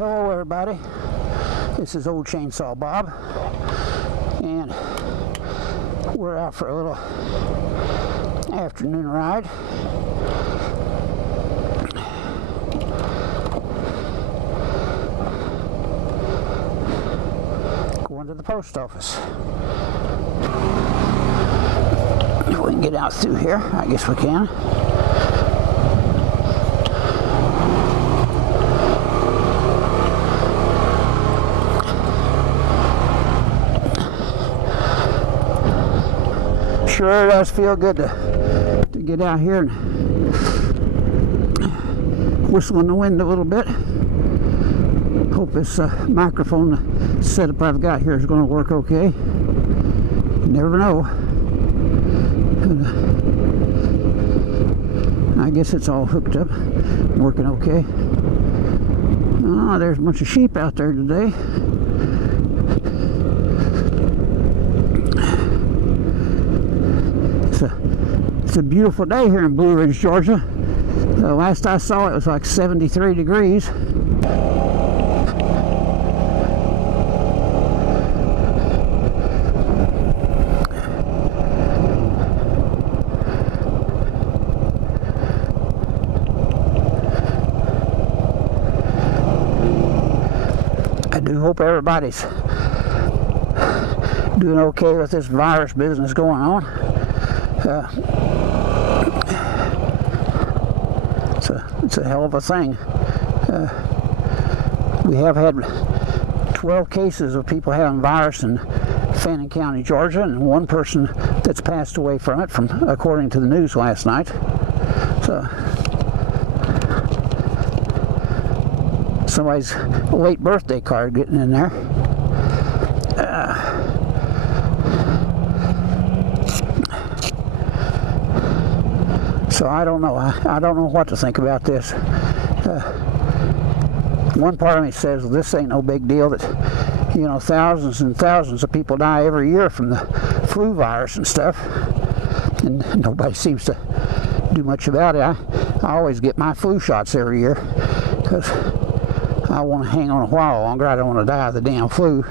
Hello everybody, this is Old Chainsawbob, and we're out for a little afternoon ride. Going to the post office. If we can get out through here, I guess we can. Sure does feel good to get out here and whistle in the wind a little bit. Hope this microphone setup I've got here is going to work okay. You never know. I guess it's all hooked up, working okay. Oh, there's a bunch of sheep out there today. It's a beautiful day here in Blue Ridge, Georgia. Last I saw it was like 73 degrees. I do hope everybody's doing okay with this virus business going on. It's a hell of a thing. We have had 12 cases of people having virus in Fannin County, Georgia, and one person that's passed away from it, according to the news last night. So somebody's late birthday card getting in there. So I don't know. I don't know what to think about this. One part of me says, well, this ain't no big deal, that, you know, thousands and thousands of people die every year from the flu virus and stuff, and nobody seems to do much about it. I always get my flu shots every year because I want to hang on a while longer. I don't want to die of the damn flu.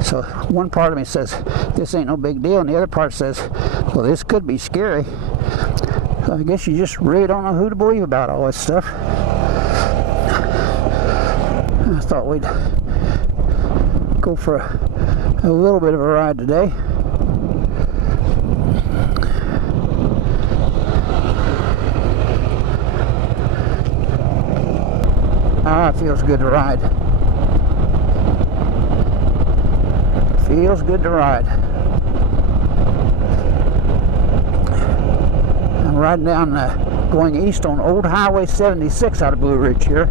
So one part of me says, this ain't no big deal, and the other part says, well, this could be scary. I guess you just really don't know who to believe about all this stuff. I thought we'd go for a little bit of a ride today. Ah, it feels good to ride. Feels good to ride. Riding down, going east on Old Highway 76 out of Blue Ridge here,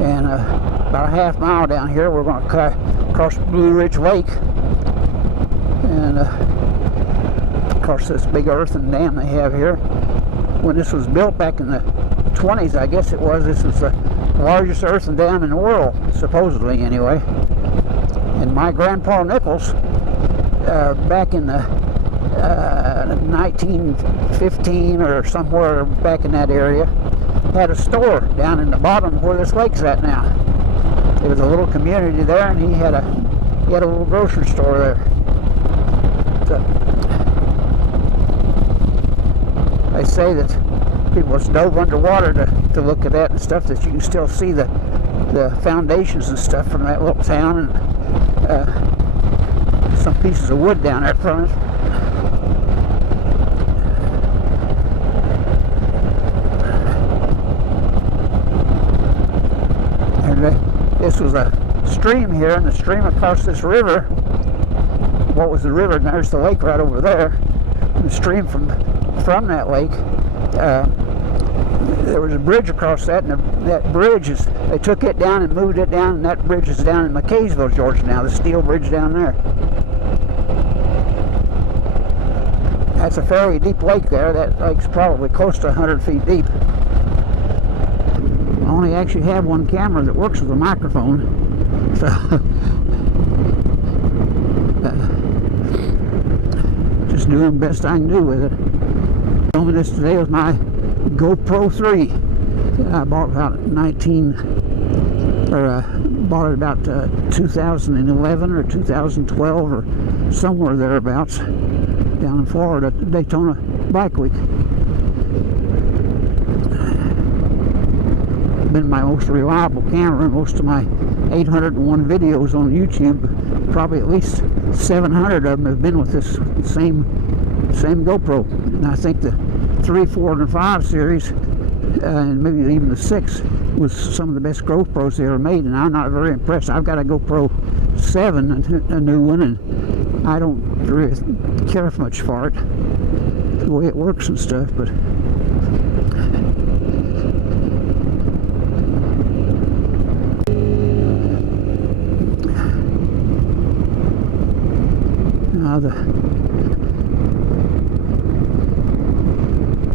and about a half mile down here we're going to cross Blue Ridge Lake and across this big earthen dam they have here. When this was built back in the 20s, I guess it was, this was the largest earthen dam in the world, supposedly anyway. And my grandpa Nichols, back in the 1915 or somewhere back in that area, had a store down in the bottom where this lake's at now. There was a little community there, and he had a little grocery store there. So, they say that people just dove underwater to look at that and stuff, that you can still see the foundations and stuff from that little town, and some pieces of wood down there from it. This was a stream here, and the stream across this river, what was the river, and there's the lake right over there, and the stream from that lake, there was a bridge across that, and that bridge they took it down and moved it down, and that bridge is down in McKaysville, Georgia now, the steel bridge down there. That's a fairly deep lake there. That lake's probably close to 100 feet deep. I only actually have one camera that works with a microphone, so just doing the best I can do with it. Filming this today with my GoPro 3 that I bought about 19 bought it about 2011 or 2012 or somewhere thereabouts down in Florida at the Daytona Bike Week. Been my most reliable camera. Most of my 801 videos on YouTube, probably at least 700 of them have been with this same GoPro. And I think the 3, 4, and 5 series, and maybe even the 6, was some of the best GoPros they ever made, and I'm not very impressed. I've got a GoPro 7, a new one, and I don't really care much for it, the way it works and stuff, but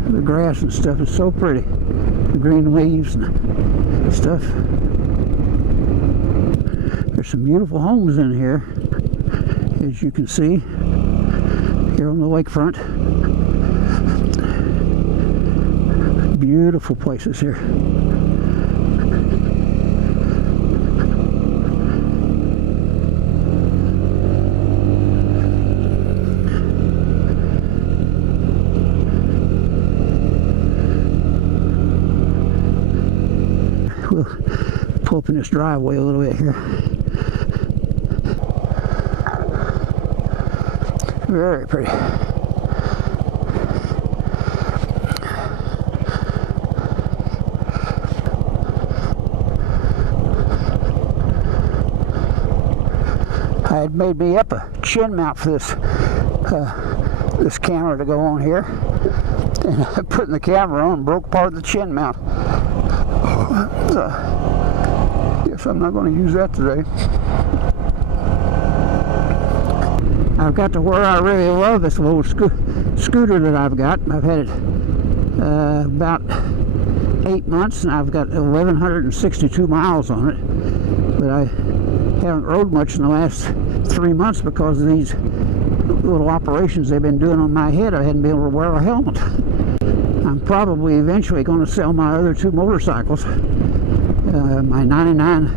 the grass and stuff is so pretty. The green leaves and stuff. There's some beautiful homes in here, as you can see, here on the lakefront. Beautiful places here. We'll pull up in this driveway a little bit here. Very pretty. I had made me up a chin mount for this camera to go on here, and I put the camera on and broke part of the chin mount. So, guess I'm not going to use that today. I've got to where I really love this little scooter that I've got. I've had it about 8 months, and I've got 1,162 miles on it. But I haven't rode much in the last 3 months because of these little operations they've been doing on my head. I hadn't been able to wear a helmet. I'm probably eventually going to sell my other 2 motorcycles, my 99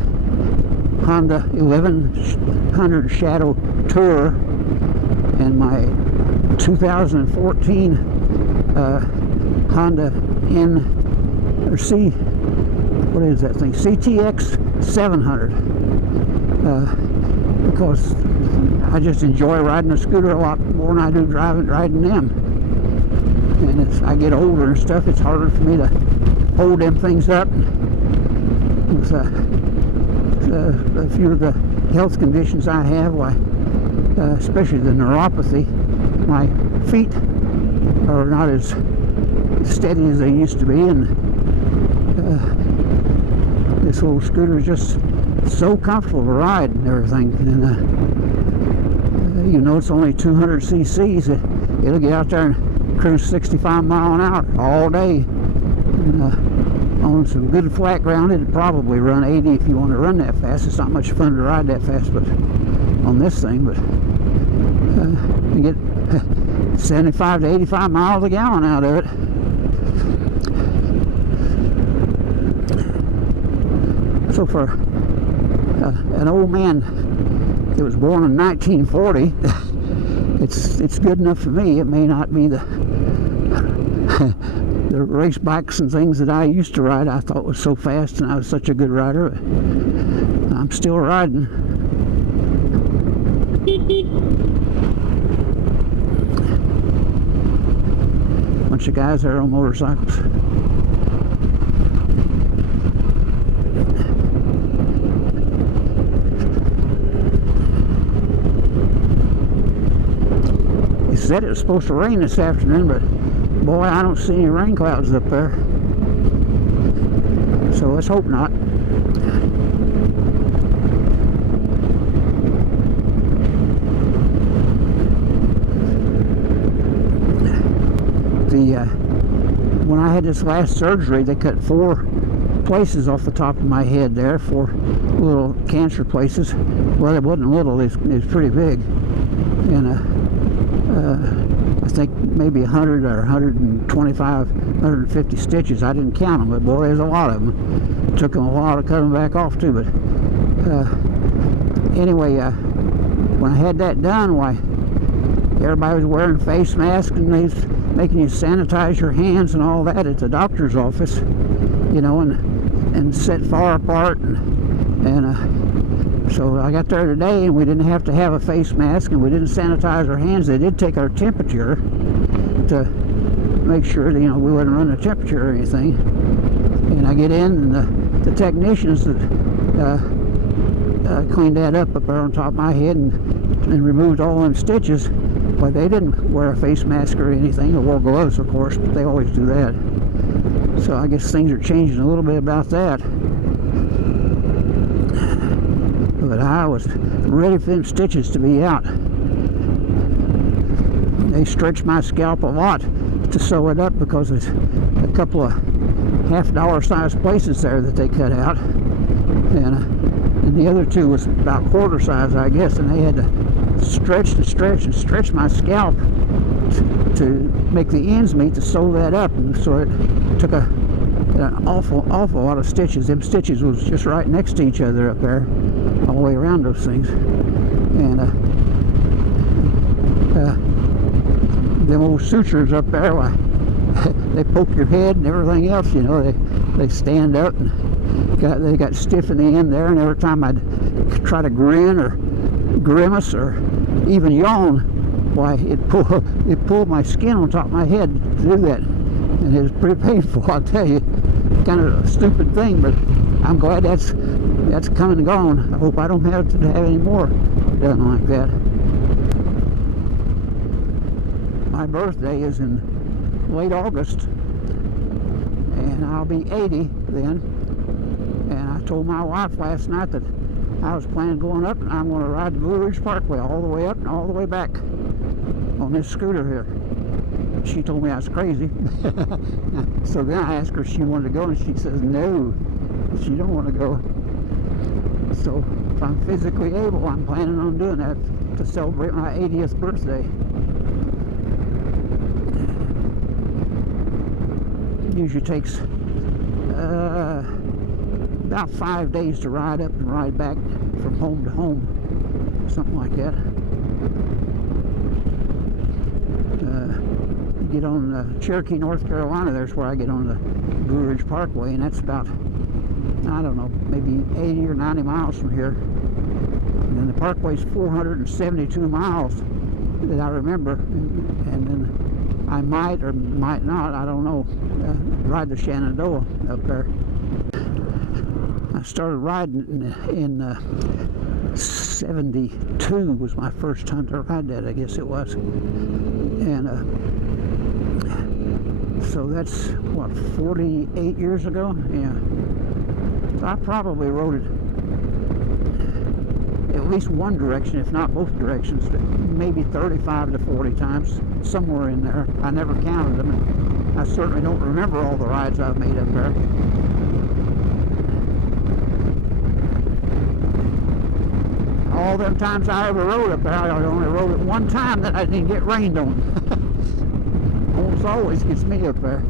Honda 1100 Shadow Tour and my 2014 Honda what is that thing? CTX 700, because I just enjoy riding a scooter a lot more than I do riding them. And as I get older and stuff, it's harder for me to hold them things up. With a few of the health conditions I have, especially the neuropathy, my feet are not as steady as they used to be, and this little scooter is just so comfortable to ride and everything. And you know, it's only 200 cc's. It'll get out there and cruise 65 miles an hour all day. And, on some good flat ground, it'd probably run 80 if you want to run that fast. It's not much fun to ride that fast, but on this thing, but you get 75 to 85 miles a gallon out of it. So for an old man that was born in 1940, it's good enough for me. It may not be the the race bikes and things that I used to ride. I thought was so fast, and I was such a good rider. I'm still riding. Bunch of guys there on motorcycles. They said it was supposed to rain this afternoon, but boy, I don't see any rain clouds up there. So let's hope not. When I had this last surgery, they cut 4 places off the top of my head there, 4 little cancer places. Well, it wasn't little, it was pretty big. And I think maybe 100 or 125, 150 stitches. I didn't count them, but boy, there's a lot of them. took them a while to cut them back off too, but anyway, when I had that done, why, everybody was wearing face masks and they was making you sanitize your hands and all that at the doctor's office, you know, and sit far apart, and so I got there today and we didn't have to have a face mask and we didn't sanitize our hands. They did take our temperature to make sure that, you know, we wouldn't run a temperature or anything. And I get in and the technicians cleaned that up there on top of my head and removed all them stitches. Well, they didn't wear a face mask or anything. They wore gloves, of course, but they always do that. So I guess things are changing a little bit about that. But I was ready for them stitches to be out. They stretched my scalp a lot to sew it up because there's a couple of $half size places there that they cut out. And the other two was about quarter size, I guess, and they had to stretch and stretch and stretch my scalp to make the ends meet to sew that up. And so it took an awful lot of stitches. Them stitches was just right next to each other up there, all the way around those things. And them old sutures up there, why, they poke your head and everything else, you know. They stand up and they got stiff in the end there, and every time I'd try to grin or grimace or even yawn, why, it pulled my skin on top of my head to do that, and it was pretty painful, I'll tell you. Kind of a stupid thing, but I'm glad that's come and gone. I hope I don't have to have any more done like that. My birthday is in late August, and I'll be 80 then. And I told my wife last night that I was planning on going up and I'm going to ride the Blue Ridge Parkway all the way up and all the way back on this scooter here. She told me I was crazy. So then I asked her if she wanted to go, and she says no, she don't want to go. So if I'm physically able, I'm planning on doing that to celebrate my 80th birthday. It usually takes about 5 days to ride up and ride back from home to home, something like that. Get on Cherokee, North Carolina. There's where I get on the Blue Ridge Parkway, and that's about, I don't know, maybe 80 or 90 miles from here. And then the parkway's 472 miles that I remember, and then I might or might not, I don't know, ride the Shenandoah up there. I started riding in 72 was my first time to ride that, I guess it was. And so that's, what, 48 years ago? Yeah. So I probably rode it at least one direction, if not both directions, maybe 35 to 40 times, somewhere in there. I never counted them, and I certainly don't remember all the rides I've made up there. All them times I ever rode up there, I only rode it one time that I didn't get rained on. Almost always gets me up there.